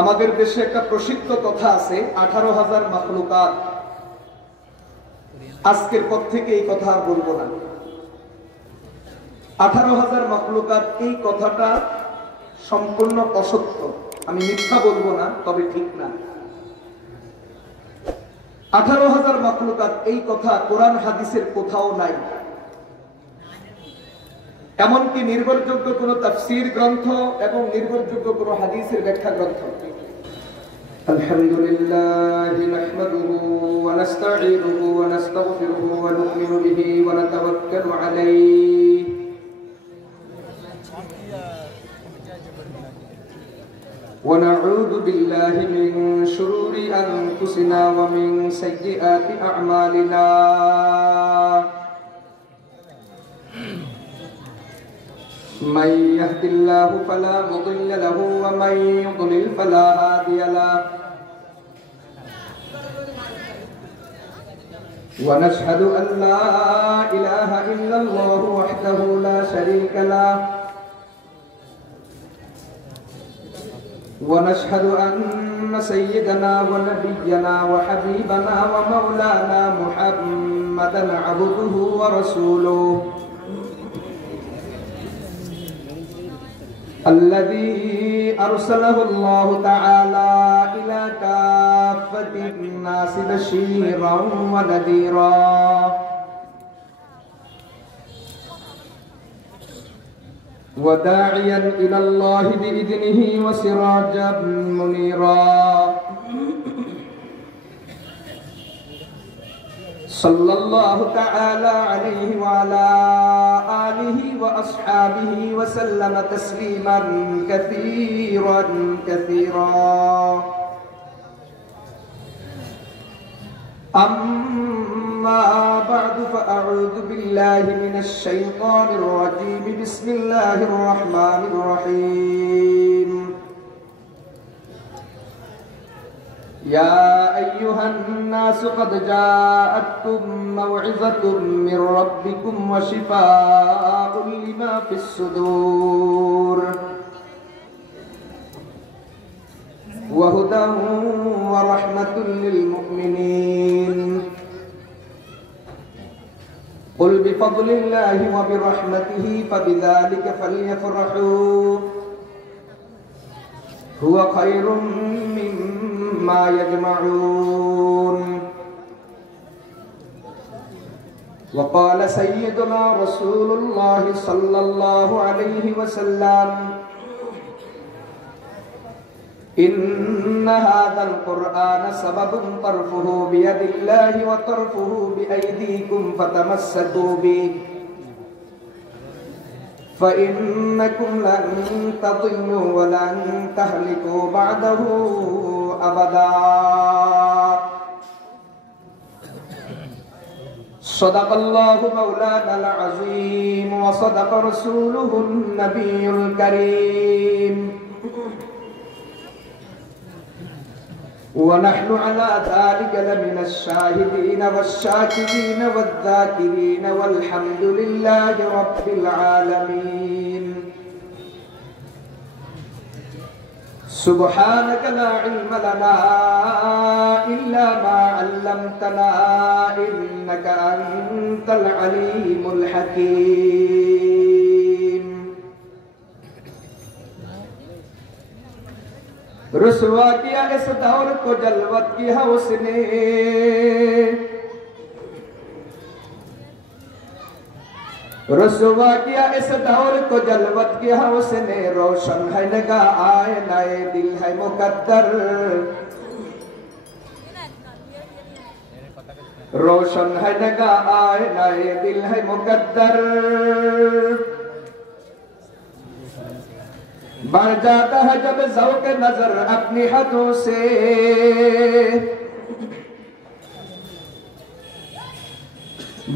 আমাদের দেশে একটা প্রসিদ্ধ কথা আছে, 18,000 মাখলুকাত। আজকের পর থেকে এই কথা আর বলবো না। 18,000 মাখলুকাত, এই কথাটা সম্পূর্ণ অসত্য। আমি মিথ্যা বলবো না, তবে ঠিক না। 18,000 মাখলুকাত এই কথা কোরআন হাদিসের কোথাও নাই। এমনকি নির্ভরযোগ্য কোন তাফসীর গ্রন্থ এবং নির্ভরযোগ্য কোন হাদিসের ব্যাখ্যা গ্রন্থ। আলহামদুলিল্লাহ নাহমাদুহু ওয়া নাস্তাঈনুহু ওয়া নাস্তাগফিরুহু ওয়া নু'মিনু বিহি ওয়া নাতাওয়াক্কালু আলাইহি ওয়া নাউযু বিল্লাহি মিন শুরুরি আনফুসিনা ওয়া মিন সাইয়্যিআতি আ'মালিনা। من يهد الله فلا مضل له ومن يضلل فلا هادي له ونشهد أن لا إله إلا الله وحده لا شريك له ونشهد أن سيدنا ونبينا وحبيبنا ومولانا محمدا عبده ورسوله الذي أرسله الله تعالى إلى كافة الناس بشيرا ونذيرا وداعيا إلى الله بإذنه وسراجا منيرا صلى الله تعالى عليه وعلى آله وأصحابه وسلم تسليما كثيرا كثيرا. أما بعد فأعوذ بالله من الشيطان الرجيم. بسم الله الرحمن الرحيم. يا أيها الناس قد جاءتكم موعظة من ربكم وشفاء لما في الصدور وهدى ورحمة للمؤمنين. قل بفضل الله وبرحمته فبذلك فليفرحوا هو خير مما يجمعون. وقال سيدنا رسول الله صلى الله عليه وسلم إن هذا القرآن سبب طرفه بيد الله وطرفه بأيديكم فتمسكوا به فإنكم لن تضلوا ولن تهلكوا بعده أبدا. صدق الله مولانا العظيم وصدق رسوله النبي الكريم ونحن على ذلك لمن الشاهدين والشاكرين والذاكرين والحمد لله رب العالمين. سبحانك لا علم لنا إلا ما علمتنا إنك أنت العليم الحكيم. रुसवा किया इस दौर को जलवत की हवस ने, रुसवा किया इस दौर को जलवत की हवस ने। रोशन है निगाह आए नए दिल है मुकद्दर, रोशन है निगाह आए नए दिल है मुकद्दर। बढ़ जाता है जब ज़ौक़ नजर अपनी हदों से,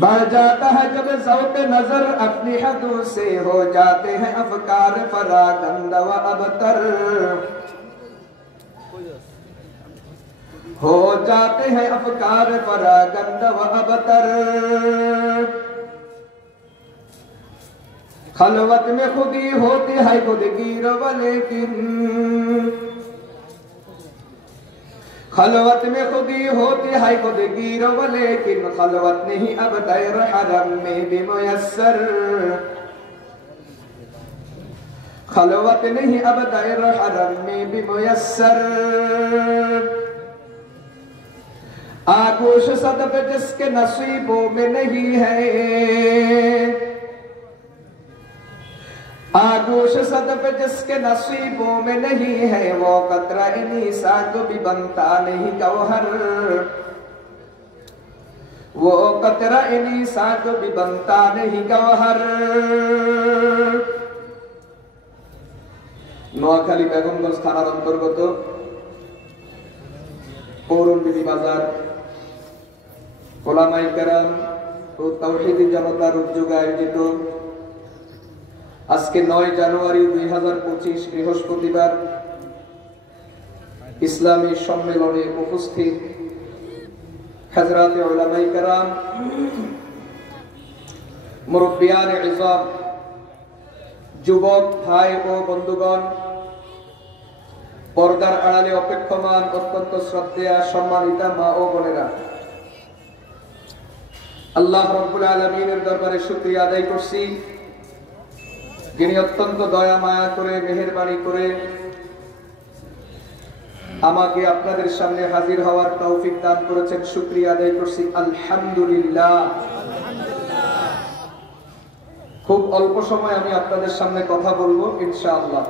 बढ़ जाता है जब ज़ौक़ नजर अपनी हदों से। हो जाते हैं अफ़कार फरागंद व अबतर, हो जाते हैं अफ़कार फरागंद व अबतर। खलवत में खुदी होती है खुदगीर, लेकिन खलवत में खुदी होती है खुदगीर लेकिन खलवत नहीं अब दैर हरम में भी मुयस्सर। खलवत नहीं अब दैर हरम में भी मुयस्सर। आगोश सदफ जिसके नसीबों में नहीं है, आगोश सदफ जिसके नसीबों में नहीं है, वो कतरा इनीसा तो भी बनता नहीं गौहर। वो कतरा इनीसा तो भी बनता नहीं गौहर। নোয়াখালী বেগমগঞ্জ থানার অন্তর্গত পৌরবিধি বাজার ওলামায়ে কেরাম ও তাওহীদি জনতার উদ্যোগে আয়োজিত আজকে 9 জানুয়ারি 2025 বৃহস্পতিবার ইসলামী সম্মেলনে উপস্থিত হযরতে উলামায়ে কেরাম, মুরব্বিয়ান ইজাম, যুবক ভাই ও বন্ধুগণ, পর্দার আড়ালে অপেক্ষমান অত্যন্ত শ্রদ্ধেয়া সম্মানিতা মা ও বোনেরা, আল্লাহ রাব্বুল আলামিনের দরবারে শুকরিয়া আদায় করছি, যিনি অত্যন্ত দয়া মায়া করে মেহেরবানি করে আমাকে আপনাদের সামনে হাজির হওয়ার তৌফিক দান করেছেন। শুকরিয়া আদায় করছি আলহামদুলিল্লাহ। খুব অল্প সময় আমি আপনাদের সামনে কথা বলবো ইনশাআল্লাহ।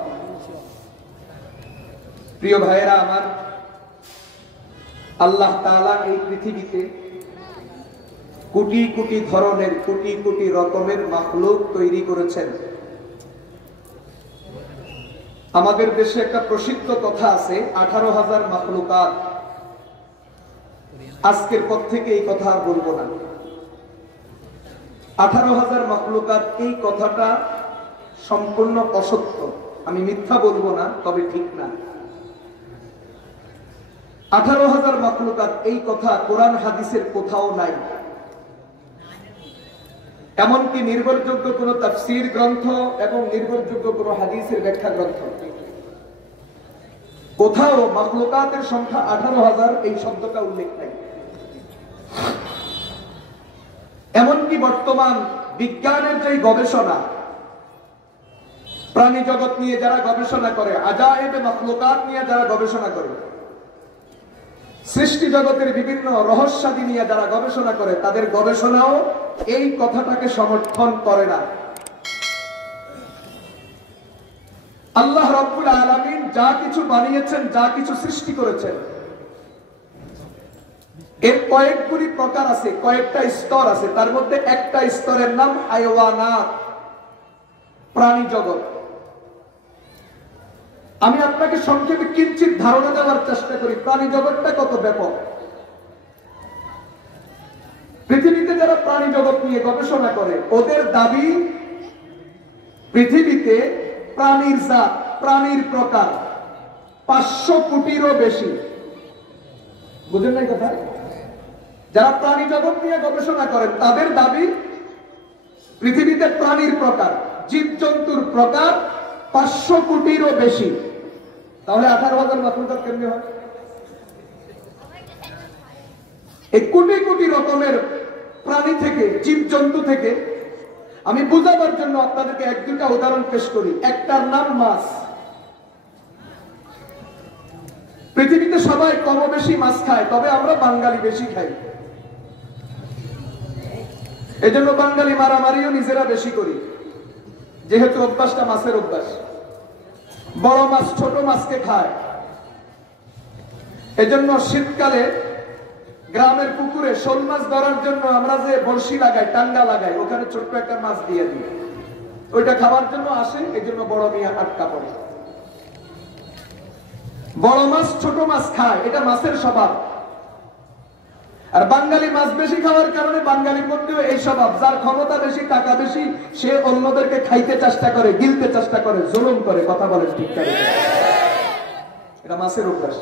প্রিয় ভাইয়েরা আমার, আল্লাহ তাআলা এই পৃথিবীতে কোটি কোটি ধরনের কোটি কোটি রকমের মাখলুক তৈরি করেছেন। আমাদের দেশে একটা প্রসিদ্ধ কথা আছে, 18,000 মাখলুকাত। আজকের পর থেকে এই কথা আর বলবো না। 18,000 মাখলুকাত, এই কথাটা সম্পূর্ণ অসত্য। আমি মিথ্যা বলবো না, তবে ঠিক না। 18,000 মাখলুকাত এই কথা কোরআন হাদিসের কোথাও নাই। এমনকি নির্ভরযোগ্য কোন তাফসীর গ্রন্থ এবং নির্ভরযোগ্য কোন হাদিসের ব্যাখ্যা গ্রন্থ কোথাও মাখলুকাতের সংখ্যা 18,000 এই শব্দটা উল্লেখ নাই। এমনকি বর্তমান বিজ্ঞানের যে গবেষণা, প্রাণী জগৎ নিয়ে যারা গবেষণা করে, আজায়েবে মাখলুকাত নিয়ে যারা গবেষণা করে, সৃষ্টি জগতের বিভিন্ন রহস্যাদি নিয়ে যারা গবেষণা করে, তাদের গবেষণাও এই কথাটাকে সমর্থন করে না। আল্লাহ রাব্বুল আলামিন যা কিছু বানিয়েছেন, যা কিছু সৃষ্টি করেছেন, এর কয়েকগুলি প্রকার আছে, কয়েকটা স্তর আছে। তার মধ্যে একটা স্তরের নাম হায়ওয়ানাত, প্রাণী জগৎ। আমি আপনাকে সংক্ষেপে কিঞ্চিত ধারণা দেওয়ার চেষ্টা করি প্রাণী জগৎটা কত ব্যাপক। পৃথিবীতে যারা প্রাণী জগৎ নিয়ে গবেষণা করে, ওদের দাবি পৃথিবীতে প্রাণীর জাত, প্রাণীর প্রকার 500 কোটিরও বেশি। বুঝেন নাই কথা? যারা প্রাণী জগৎ নিয়ে গবেষণা করেন, তাদের দাবি পৃথিবীতে প্রাণীর প্রকার, জীবজন্তুর প্রকার 500 কোটিরও বেশি। তাহলে 18,000 মাখলুকাত কেমনে হয়? এই কোটি কোটি রকমের প্রাণী থেকে, জীবজন্তু থেকে আমি বুঝাবার জন্য আপনাদেরকে 1-2টা উদাহরণ পেশ করি। একটার নাম মাছ। পৃথিবীতে সবাই কম বেশি মাছ খায়, তবে আমরা বাঙালি বেশি খাই। এজন্য বাঙালি মারামারিও নিজেরা বেশি করি, যেহেতু অভ্যাসটা মাছের অভ্যাস। বড় মাছ ছোট মাছকে খায়। এজন্য শীতকালে গ্রামের পুকুরে শোল মাছ ধরার জন্য আমরা যে বড়শি লাগাই, টাঙ্গা লাগাই, ওখানে ছোট্ট একটা মাছ দিয়ে দিই। ওইটা খাবার জন্য আসে, এজন্য বড় মিয়া আটকা পড়ে। বড় মাছ ছোট মাছ খায়, এটা মাছের স্বভাব। আর বাঙালি মাছ বেশি খাওয়ার কারণে বাঙালির মধ্যেও এই স্বভাব। যার ক্ষমতা বেশি, টাকা বেশি, সে অন্যদেরকে খাইতে চেষ্টা করে, গিলতে চেষ্টা করে, জুলুম করে। কথা বলেন ঠিক? এটা মাছের অভ্যাস।